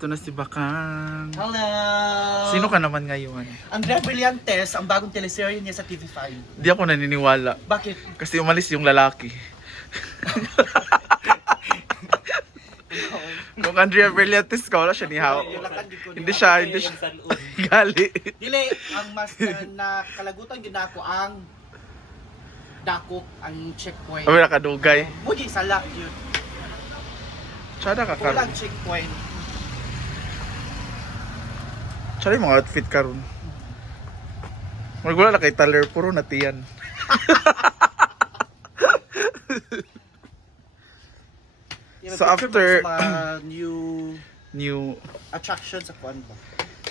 Nandito na si Bakang. Hello! Sino ka naman ngayon? Andrea Brillantes, ang bagong teleserye niya sa TV5. Di ako naniniwala. Bakit? Kasi umalis yung lalaki. Kung Andrea Brillantes ka, wala siya ni Hao. Hindi siya. Gali. Dili, ang mas na kalagutan yun ako ang dakok, ang checkpoint. Ay, nakadugay. Mudi sa lock yun. Tsada ka karon. Kulang checkpoint. Tsada yung mga outfit karon. Magwala na kay Taler, puro natiyan. So after new attraction sa kuan ba?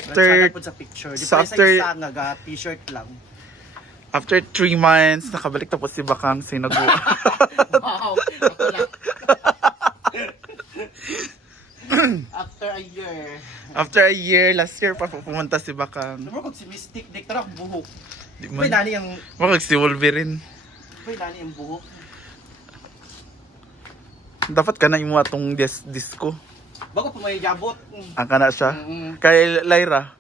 After- Sa picture. Di so pa after- isa nga t-shirt lang. after 3 months, nakabalik tapos si Bakang sinagu. Wow! Ako lang. After a year. After a year, last year pa pumunta si Bakang. Naman kung si Mystic, di ka buhok. Di Uy, man. nani ang... Wag si Wolverine. Uy, nani ang buhok. Dapat ka na imo atong disco. Bago pa may jabot. Ang kana siya. Mm. Kay Lyra.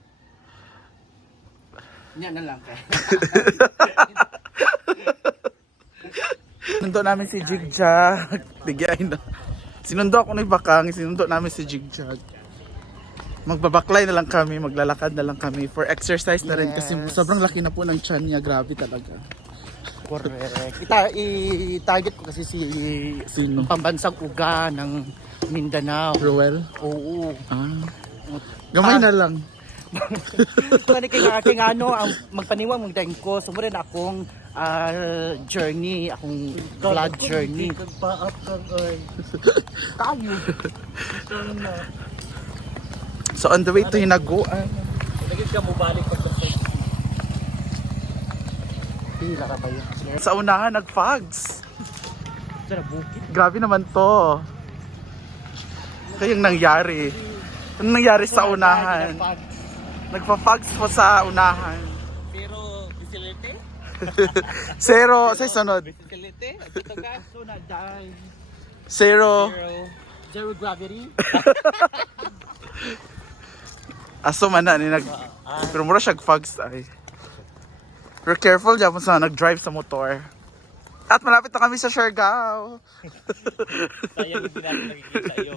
Yan na lang. Sinundo namin si Jigjag. Tigay na. Sinundo ako ni Bakang, sinundo namin si Jigjag. Magbabaklay na lang kami, maglalakad na lang kami for exercise na rin kasi sobrang laki na po ng tiyan niya, grabe talaga. Correct. I-target ko kasi si Sino? pambansang uga ng Mindanao. Ruel? Oo. Ah. Gamay na lang. Kani kay ano ang magpaniwang magdaing ko sumure na akong journey, akong vlog journey. Kagpaap kag ay. Kayo. So on the way to Hinaguan. Lagi ka mo balik pag pila ka ba yun? Sa unahan nag-fogs. Sa bukid. Grabe naman to. Ito yung nangyari. Ano nangyari sa unahan? Nagpa-fogs po sa unahan. Pero bisilite? Zero, sa sunod. Bisilite? Ito ka so na dahil Zero. zero gravity. Aso man na ni nag. Pero mura siya fogs ay. Pero careful dyan sa nag-drive sa motor. At malapit na kami sa Siargao. Sayang hindi natin nakikita iyo.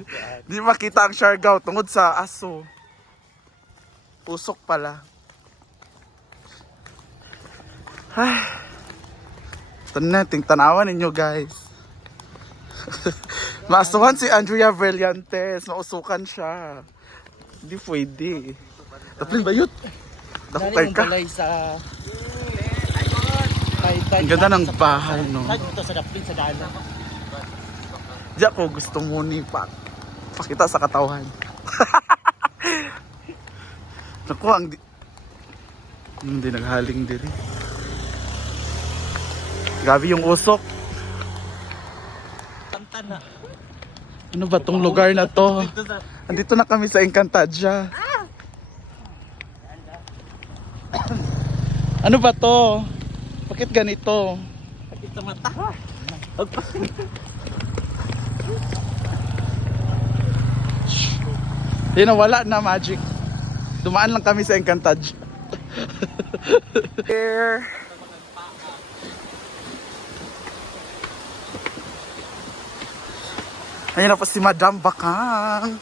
Di makita ang Siargao tungod sa aso. Pusok pala. Ay. Ito na, tanawan ninyo guys. Maasuhan si Andrea Brillantes. Mausukan siya. Hindi pwede. Tatlin ba yun? Dakupay ka. Sa Ang ganda ng bahay, no? Dito sa daplin sa dala. Di ako gusto mo ni pakita sa katawan. Naku, hindi naghaling diri. Grabe yung usok. Tantana. Ano ba tong lugar na to? Andito na kami sa Encantadia. Ano ba to? Bakit ganito? Kita mata. Di na wala na magic. Dumaan lang kami sa Encantadia. Here. Ayun na po si Madam Bakang.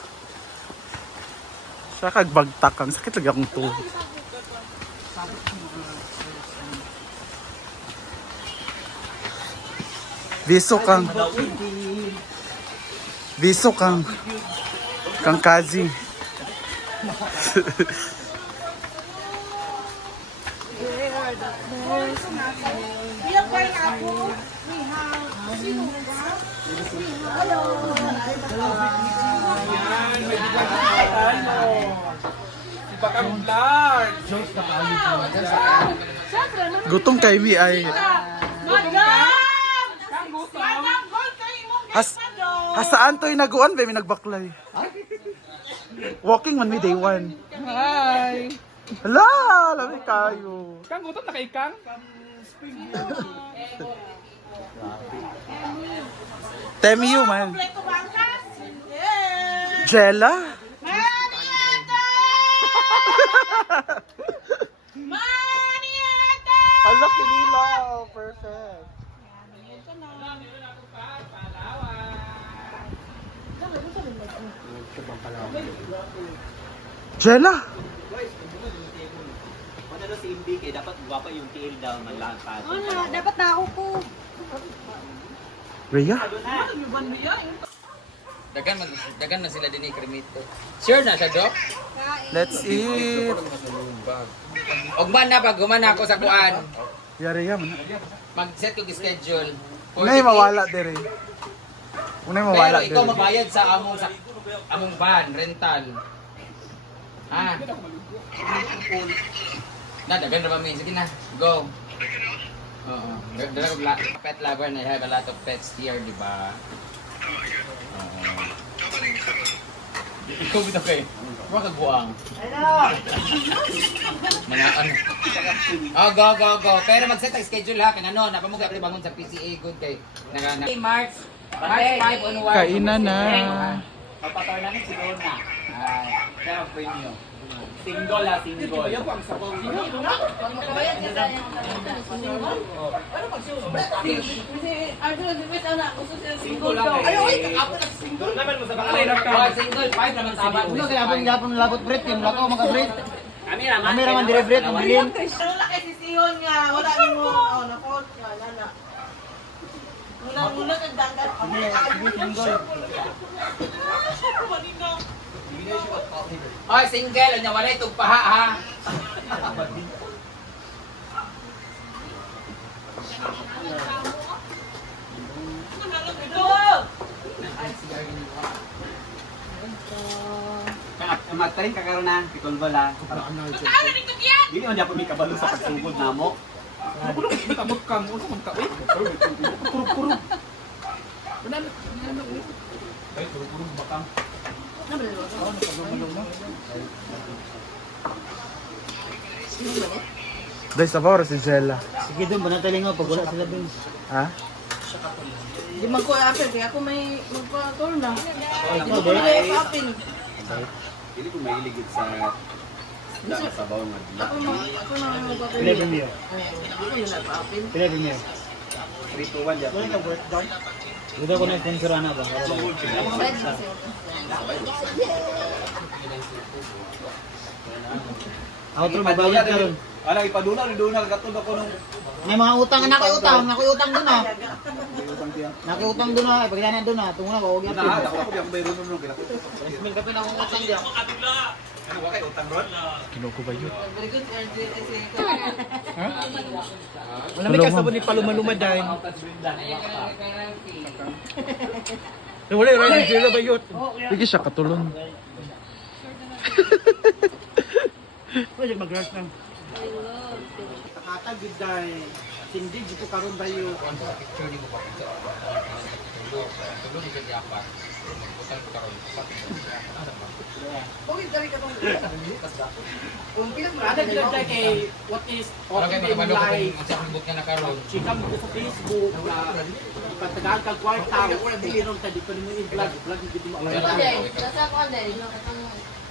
Siya kagbagtakang. Sakit lagi akong tuhod. Biso kang. Biso kang. Kang Kazi. Gutom kay mi ay. Hasaan to'y naguan ba? May nagbaklay. Walking man mi day one. Hi! Hala! Lami kayo. Kang gutom na kay Kang? Temiyu man. Jella? Hala, kinila. Perfect. Jella! Ano si Imbi kay dapat guwapa yung TL daw ng lahat. Dapat na ako po. Rhea? Dagan na sila din ni Kremito. Sure na siya, Dok? Let's eat! Ugman na pag gumana ako sa kuan. Yeah, Rhea. Mag-set ko schedule. Unay mawala dire. Unay Pero mawala ikaw dire. magbayad sa among van, rental. Ah. Na, dagan na ba min? Sige na, go. Oo. Pet lover na, I have a lot of pets here, di ba? Oo. Ikaw bito kay. Mga kaguang. Mga ano. Oh, go. Pero mag-set ang schedule ha. Kaya ano, napamugay ako bangon sa PCA good kay. Hey, March 5 onward. Kainan na. Papator namin si Lona. Kaya premium. Single ha, single. Single lang eh. Single naman mo sa Oh, single 5 naman sa aban. Ano kaya akong yapon labot bread, yung lako maka-bread. Kami naman. Kami raman dire bread, ang bilin. Ano na kay si Sion nga, wala ni mo. Oh, nakot nga, lala. Mula kag danggal. Oh, single. Ano, wala itong paha ha. Magtarin ka karon na, pitol bala. Dili man dapat may kabalo sa pagsugod namo. Kamot ka mo, sa ka. Puro. Ay, puro bakang. Dahil sa bawra si Jella. Sige doon, banataling ako pag wala sila doon. Ha? Di man ko apel, kaya ako may magpa-tour na. Di Ikaw, ko Bert? na yung apel. Dili ko mahiligid sa sabaw nga dila. Ako na may magpa-tour. Pila premium. Ako yun nagpa-apel. Pila premium. 3 to 1 dapat. Wala ka work down? Dito ko na sponsor na ba? Outro, mabayad ka ron. Ano ipaduna ni duna katod ako nung May mga utang, nakiutang doon ah. utang tiya. Nakiutang doon ah, pagkailan doon ah. Tungo na, wawag yan. Na ako yung bayro nung gila. Mil ka pinakong utang diyan. Ano ba kay utang ron? Kinuko ba yun? Very good, RJ. Wala may kasabon ni Paluma-luma dahil. Wala yung rin, sila ba yun? Sige siya katulon. Pwede mag-rush lang. Kakatag dahil hindi dito karon ba yun? Picture ni mo pa. Tulog ka di apat. Utang ko karon. Okay, dali ka tong. Kung Ada kita kay what is Wala kayo makabalo ko kung sa kulbot nga na karon. chika mo sa Facebook patagaan kag kwarta dili ron ta di pa nimo i-vlog dito mo Wala Ako na. din, nasa ako din, no, katong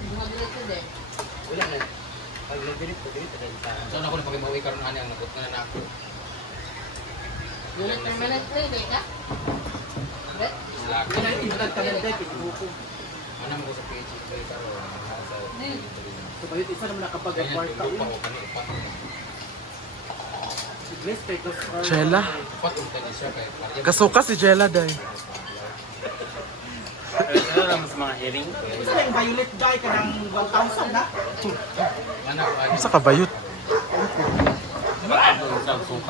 mga dito din. Wala na. So na ko na pag mauwi karon ani ang nabot na ako. Unit permanent play, di ka? Bet? Slack. Wala ni vlog ka lang dai Facebook Ano mo sa page ko karon. so ba yun isa naman nakapag kwarta Tulog pa ko kanina pa. respect us Jella? Patunta ni siya kay Maria. Kasuka si Jella dahil. Mas mga hearing. isa lang violet dai ka ng 1,000 na Anak ay Isa ka bayot.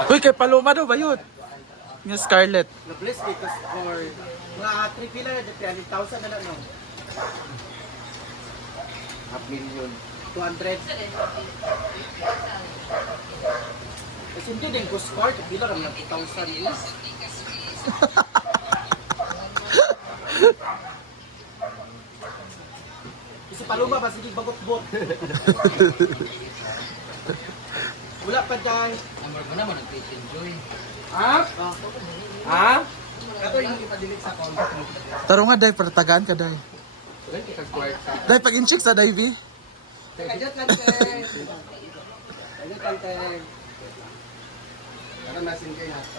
Uy, kay Paloma daw bayot. Yung Scarlett. na bless because for mga 3 pila na 300,000 na lang no Half million. 200 kasi hindi din ko score pila ra ng 2,000 Kasi paluma ba sige bagot-bot. Wala pa dyan. number mo naman ang page enjoy. Ha? Ha? Ito yung ipa-delete sa contact mo. Taro nga dahil, pertagaan ka dahil. Wala kita kwarta. Dahil pag in-check sa Divey. Kajot lang, te. Kajot lang, te. Karanasin kayo ha.